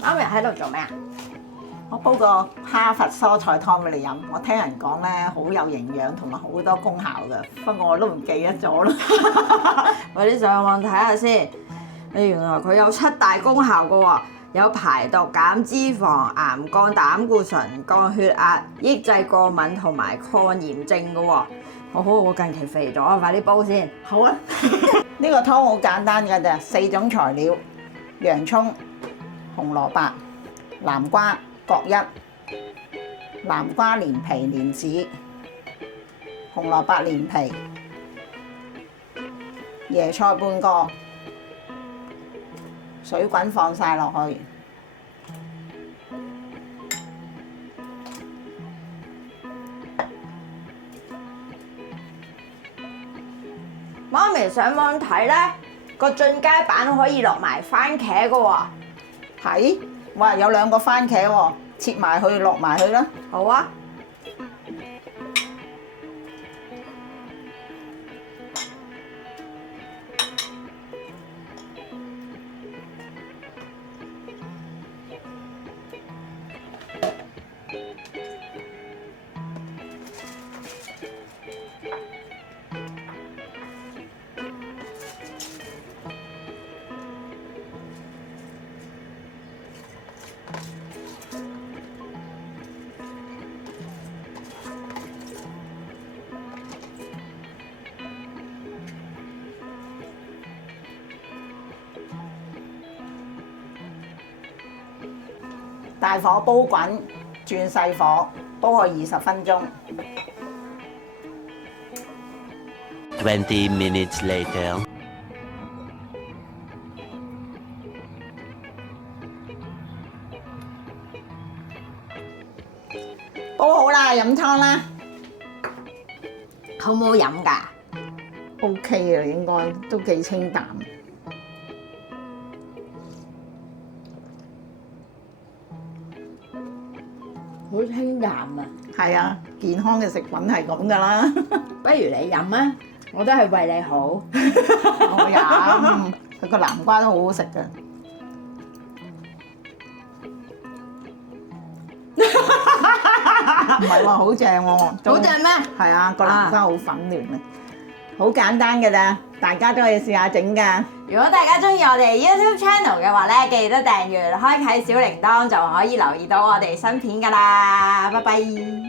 媽咪喺度做咩啊？我煲個哈佛蔬菜湯俾你飲，我聽人講咧好有營養同埋好多功效㗎，不過我都唔記得咗啦。快啲上網睇下先。原來佢有7大功效㗎喎，有排毒、減脂肪、癌降膽固醇、降血壓、抑制過敏同埋抗炎症㗎喎。好，我近期肥咗，快啲煲先。好啊，呢個湯好簡單㗎咋，4種材料：洋葱、紅蘿蔔、南瓜各一，南瓜連皮連籽，紅蘿蔔連皮，椰菜半個，水滾放晒落去。媽咪上網睇咧，個進階版可以落埋番茄㗎喎。係，哇！有2個番茄喎，切埋去落埋去啦。好啊。大火煲滾，轉細火，煲去20分鐘。20 minutes later. 煲好啦，飲湯啦。好唔好飲㗎？ OK 啊，應該都幾清淡。好清淡啊！係啊，健康嘅食品係咁噶啦。不如你飲啊，我都係為你好。我飲，佢個南瓜都好好食㗎。唔係喎，好正喎。好正咩？係啊，個南瓜好粉嫩啊，好簡單㗎咋，大家都可以試下整㗎。如果大家中意我哋 YouTube channel 嘅話咧，記得訂閱、開啟小鈴鐺就可以留意到我哋新片㗎啦。拜拜。